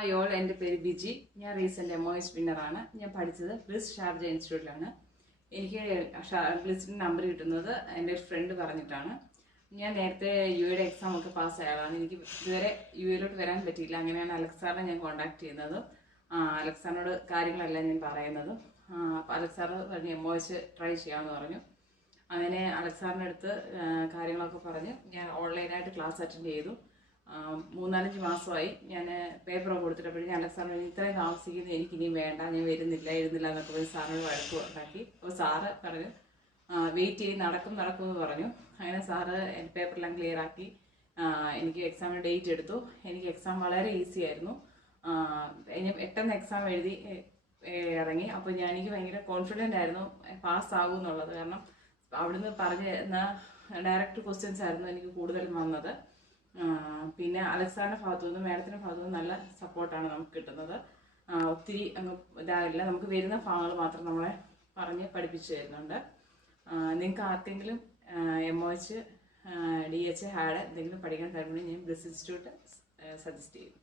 Hi all, എൻ്റെ പേര് ബിജി. ഞാൻ റീസെൻ്റ് MOS വിന്നറാണ്. ഞാൻ പഠിച്ചത് ബ്ലിസ് ഷാർജ ഇൻസ്റ്റിറ്റ്യൂട്ടിലാണ്. എനിക്ക് ബ്ലിസിൻ്റെ നമ്പർ കിട്ടുന്നത് എൻ്റെ ഒരു ഫ്രണ്ട് പറഞ്ഞിട്ടാണ്. ഞാൻ നേരത്തെ UAE എക്സാം ഒക്കെ പാസ്സായതാണ്. എനിക്ക് ഇതുവരെ UAE വരാൻ പറ്റിയില്ല. അങ്ങനെയാണ് അലക്സാറിനെ ഞാൻ കോൺടാക്ട് ചെയ്യുന്നത്. അലക്സാറിനോട് കാര്യങ്ങളെല്ലാം ഞാൻ പറയുന്നത്. അപ്പോൾ അലക്സാർ പറഞ്ഞു MOS ട്രൈ ചെയ്യാമെന്ന് പറഞ്ഞു. അങ്ങനെ അലക്സാറിൻ്റെ അടുത്ത് കാര്യങ്ങളൊക്കെ പറഞ്ഞ് ഞാൻ ഓൺലൈനായിട്ട് ക്ലാസ് അറ്റൻഡ് ചെയ്തു. 3-4 മാസമായി ഞാൻ പേപ്പറൊക്കെ കൊടുത്തിട്ടപ്പോഴും അലക്സാറിന് ഇത്രയും താമസിക്കുന്നത് എനിക്കിനിയും വേണ്ട, ഞാൻ വരുന്നില്ല എന്നൊക്കെ പറഞ്ഞ് സാറിനോട് വഴക്ക് ഉണ്ടാക്കി. അപ്പോൾ സാറ് പറഞ്ഞു വെയിറ്റ് ചെയ്ത് നടക്കും എന്ന് പറഞ്ഞു. അങ്ങനെ സാറ് എൻ്റെ പേപ്പറെല്ലാം ക്ലിയർ ആക്കി എനിക്ക് എക്സാമിന് ഡേറ്റ് എടുത്തു. എനിക്ക് എക്സാം വളരെ ഈസി ആയിരുന്നു. ഞാൻ പെട്ടെന്ന് എക്സാം എഴുതി ഇറങ്ങി. അപ്പോൾ എനിക്ക് ഭയങ്കര കോൺഫിഡൻ്റ് ആയിരുന്നു പാസ്സാകും എന്നുള്ളത്. കാരണം അവിടുന്ന് പറഞ്ഞ ഡയറക്റ്റ് ക്വസ്റ്റ്യൻസ് ആയിരുന്നു എനിക്ക് കൂടുതലും വന്നത്. പിന്നെ അലക്സാറിൻ്റെ ഭാഗത്തുനിന്നും മാഡത്തിൻ്റെ ഭാഗത്തുനിന്നും നല്ല സപ്പോർട്ടാണ് നമുക്ക് കിട്ടുന്നത്. ഒത്തിരി അങ്ങ് ഇതാകില്ല, നമുക്ക് വരുന്ന ഭാഗങ്ങൾ മാത്രം നമ്മളെ പറഞ്ഞ് പഠിപ്പിച്ചു തരുന്നുണ്ട്. നിങ്ങൾക്ക് ആർക്കെങ്കിലും MOH DH ഹാഡ് എന്തെങ്കിലും പഠിക്കാൻ താല്പര്യം ഞാൻ ബ്ലിസ് ഇൻസ്റ്റിറ്റ്യൂട്ട് സജസ്റ്റ് ചെയ്യും.